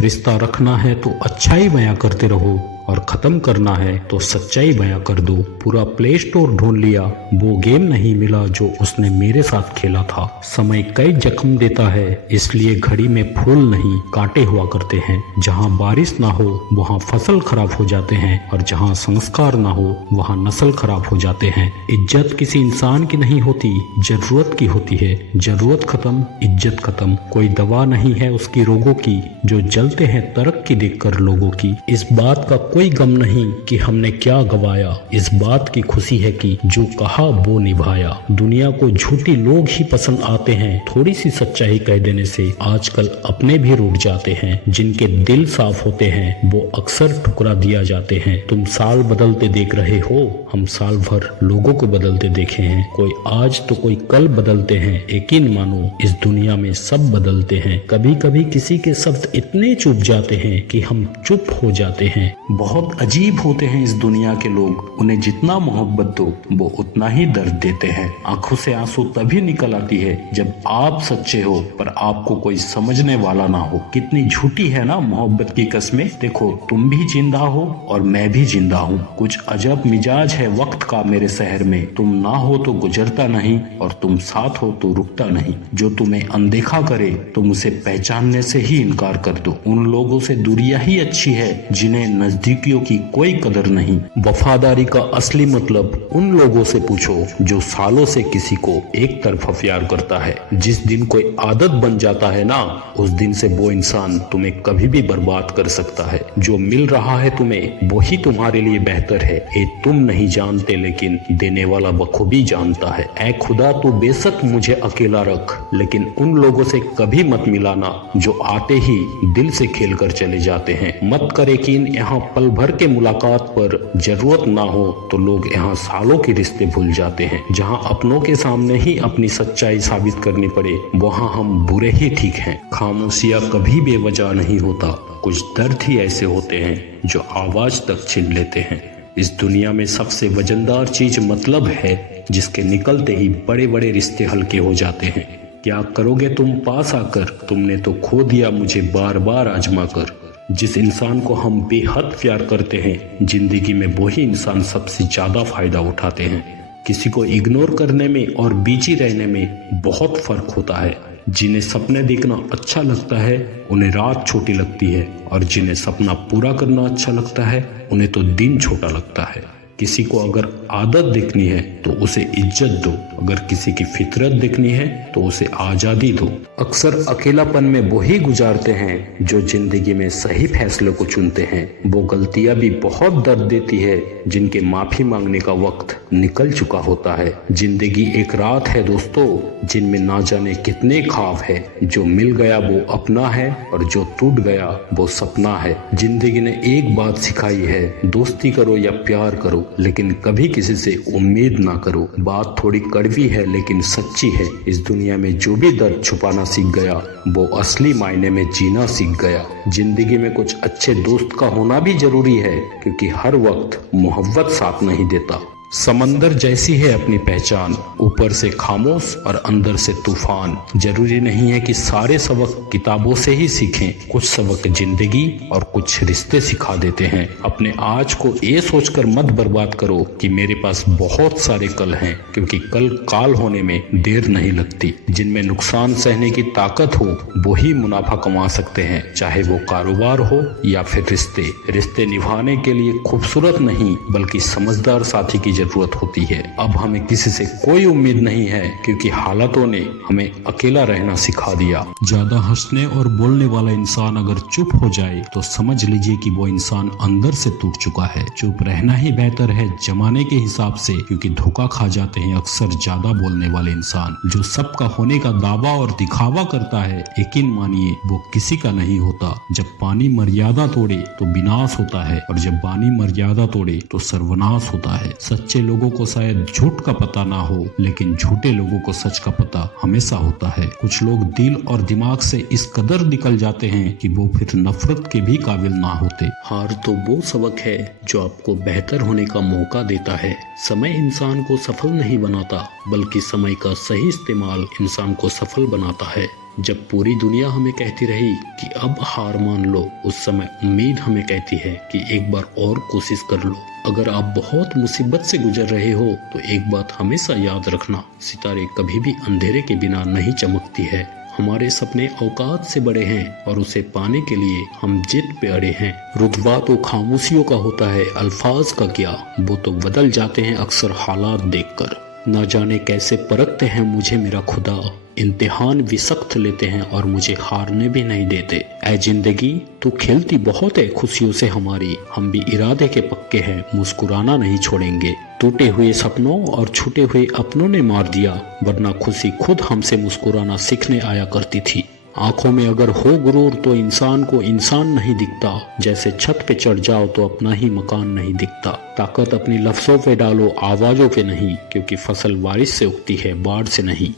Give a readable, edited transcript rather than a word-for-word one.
रिश्ता रखना है तो अच्छाई बयां करते रहो और खत्म करना है तो सच्चाई बयां कर दो। पूरा प्ले स्टोर ढूंढ लिया, वो गेम नहीं मिला जो उसने मेरे साथ खेला था। समय कई जख्म देता है, इसलिए घड़ी में फूल नहीं कांटे हुआ करते हैं। जहाँ बारिश ना हो वहाँ फसल खराब हो जाते हैं, और जहाँ संस्कार ना हो वहाँ नस्ल खराब हो जाते हैं। इज्जत किसी इंसान की नहीं होती, जरूरत की होती है। जरूरत खत्म, इज्जत खत्म। कोई दवा नहीं है उसकी रोगों की, जो जलते हैं तरक्की देखकर लोगों की। इस बात का कोई गम नहीं कि हमने क्या गवाया, इस बात की खुशी है कि जो कहा वो निभाया। दुनिया को झूठी लोग ही पसंद आते हैं, थोड़ी सी सच्चाई कह देने से आजकल अपने भी रूठ जाते हैं। जिनके दिल साफ होते हैं वो अक्सर ठुकरा दिया जाते हैं। तुम साल बदलते देख रहे हो, हम साल भर लोगों को बदलते देखे हैं। कोई आज तो कोई कल बदलते हैं। यकीन मानो इस दुनिया में सब बदलते हैं। कभी कभी किसी के शब्द इतने चुप जाते हैं कि हम चुप हो जाते हैं। बहुत अजीब होते हैं इस दुनिया के लोग, उन्हें जितना मोहब्बत दो वो उतना ही दर्द देते हैं। आंखों से आंसू तभी निकल आती है जब आप सच्चे हो पर आपको कोई समझने वाला ना हो। कितनी झूठी है ना मोहब्बत की कस्में। देखो तुम भी जिंदा हो और मैं भी जिंदा हूँ। कुछ अजब मिजाज है वक्त का मेरे शहर में। तुम ना हो तो गुजरता नहीं, और तुम साथ हो तो रुकता नहीं। जो तुम्हें अनदेखा करे तुम उसे पहचानने से ही इनकार कर दो। उन लोगों से दूरियां ही अच्छी है जिन्हें नजदीकियों की कोई कदर नहीं। वफादारी का असली मतलब उन लोगों से पूछो जो सालों से किसी को एक तरफा प्यार करता है। जिस दिन कोई आदत बन जाता है ना, उस दिन से वो इंसान तुम्हें कभी भी बर्बाद कर सकता है। जो मिल रहा है तुम्हें वही तुम्हारे लिए बेहतर है। ये तुम नहीं जानते लेकिन देने वाला बखूबी जानता है। ऐ खुदा तू बेशक मुझे अकेला रख, लेकिन उन लोगों से कभी मत मिलाना जो आते ही दिल से खेल कर चले जाते हैं। मत कर यकीन यहाँ पल भर के मुलाकात पर, जरूरत ना हो तो लोग यहाँ सालों के रिश्ते भूल जाते हैं। जहाँ अपनों के सामने ही अपनी सच्चाई साबित करनी पड़े वहाँ हम बुरे ही ठीक हैं। खामोशियाँ कभी बेवजह नहीं होता, कुछ दर्द ही ऐसे होते हैं जो आवाज तक छीन लेते हैं। इस दुनिया में सबसे वजनदार चीज मतलब है, जिसके निकलते ही बड़े बड़े रिश्ते हल्के हो जाते हैं। क्या करोगे तुम पास आकर, तुमने तो खो दिया मुझे बार बार आजमा कर। जिस इंसान को हम बेहद प्यार करते हैं जिंदगी में वही इंसान सबसे ज्यादा फायदा उठाते हैं। किसी को इग्नोर करने में और बिजी रहने में बहुत फर्क होता है। जिन्हें सपने देखना अच्छा लगता है उन्हें रात छोटी लगती है, और जिन्हें सपना पूरा करना अच्छा लगता है उन्हें तो दिन छोटा लगता है। किसी को अगर आदत देखनी है तो उसे इज्जत दो, अगर किसी की फितरत देखनी है तो उसे आजादी दो। अक्सर अकेलापन में वही गुजारते हैं जो जिंदगी में सही फैसले को चुनते हैं। वो गलतियां भी बहुत दर्द देती है जिनके माफी मांगने का वक्त निकल चुका होता है। जिंदगी एक रात है दोस्तों, जिनमें ना जाने कितने ख्वाब है। जो मिल गया वो अपना है, और जो टूट गया वो सपना है। जिंदगी ने एक बात सिखाई है, दोस्ती करो या प्यार करो लेकिन कभी किसी से उम्मीद ना करो। बात थोड़ी कड़वी है लेकिन सच्ची है। इस दुनिया में जो भी दर्द छुपाना सीख गया वो असली मायने में जीना सीख गया। जिंदगी में कुछ अच्छे दोस्त का होना भी जरूरी है, क्योंकि हर वक्त मोहब्बत साथ नहीं देता। समंदर जैसी है अपनी पहचान, ऊपर से खामोश और अंदर से तूफान। जरूरी नहीं है कि सारे सबक किताबों से ही सीखें, कुछ सबक जिंदगी और कुछ रिश्ते सिखा देते हैं। अपने आज को ये सोचकर मत बर्बाद करो कि मेरे पास बहुत सारे कल हैं, क्योंकि कल काल होने में देर नहीं लगती। जिनमें नुकसान सहने की ताकत हो वही मुनाफा कमा सकते हैं, चाहे वो कारोबार हो या फिर रिश्ते। रिश्ते निभाने के लिए खूबसूरत नहीं बल्कि समझदार साथी की जरूरत होती है। अब हमें किसी से कोई उम्मीद नहीं है, क्योंकि हालातों ने हमें अकेला रहना सिखा दिया। ज्यादा हंसने और बोलने वाला इंसान अगर चुप हो जाए तो समझ लीजिए कि वो इंसान अंदर से टूट चुका है। चुप रहना ही बेहतर है जमाने के हिसाब से, क्योंकि धोखा खा जाते हैं अक्सर ज्यादा बोलने वाले इंसान। जो सबका होने का दावा और दिखावा करता है, यकीन मानिए वो किसी का नहीं होता। जब पानी मर्यादा तोड़े तो विनाश होता है, और जब पानी मर्यादा तोड़े तो सर्वनाश होता है। सच्चे लोगों को शायद झूठ का पता ना हो, लेकिन झूठे लोगों को सच का पता हमेशा होता है। कुछ लोग दिल और दिमाग से इस कदर निकल जाते हैं कि वो फिर नफरत के भी काबिल ना होते। हार तो वो सबक है जो आपको बेहतर होने का मौका देता है। समय इंसान को सफल नहीं बनाता, बल्कि समय का सही इस्तेमाल इंसान को सफल बनाता है। जब पूरी दुनिया हमें कहती रही कि अब हार मान लो, उस समय उम्मीद हमें कहती है कि एक बार और कोशिश कर लो। अगर आप बहुत मुसीबत से गुजर रहे हो तो एक बात हमेशा याद रखना, सितारे कभी भी अंधेरे के बिना नहीं चमकती है। हमारे सपने औकात से बड़े हैं और उसे पाने के लिए हम जिद पे अड़े हैं। रुतबा तो खामोशियों का होता है, अल्फाज का क्या, वो तो बदल जाते हैं अक्सर हालात देखकर। ना जाने कैसे परखते हैं मुझे मेरा खुदा, इम्तिहान भी सख्त लेते हैं और मुझे हारने भी नहीं देते। ऐ जिंदगी तू खेलती बहुत है खुशियों से हमारी, हम भी इरादे के पक्के हैं, मुस्कुराना नहीं छोड़ेंगे। टूटे हुए सपनों और छूटे हुए अपनों ने मार दिया, वरना खुशी खुद हमसे मुस्कुराना सीखने आया करती थी। आंखों में अगर हो गुरूर तो इंसान को इंसान नहीं दिखता, जैसे छत पे चढ़ जाओ तो अपना ही मकान नहीं दिखता। ताकत अपनी लफ्जों पे डालो, आवाजों पे नहीं, क्योंकि फसल बारिश से उगती है, बाढ़ से नहीं।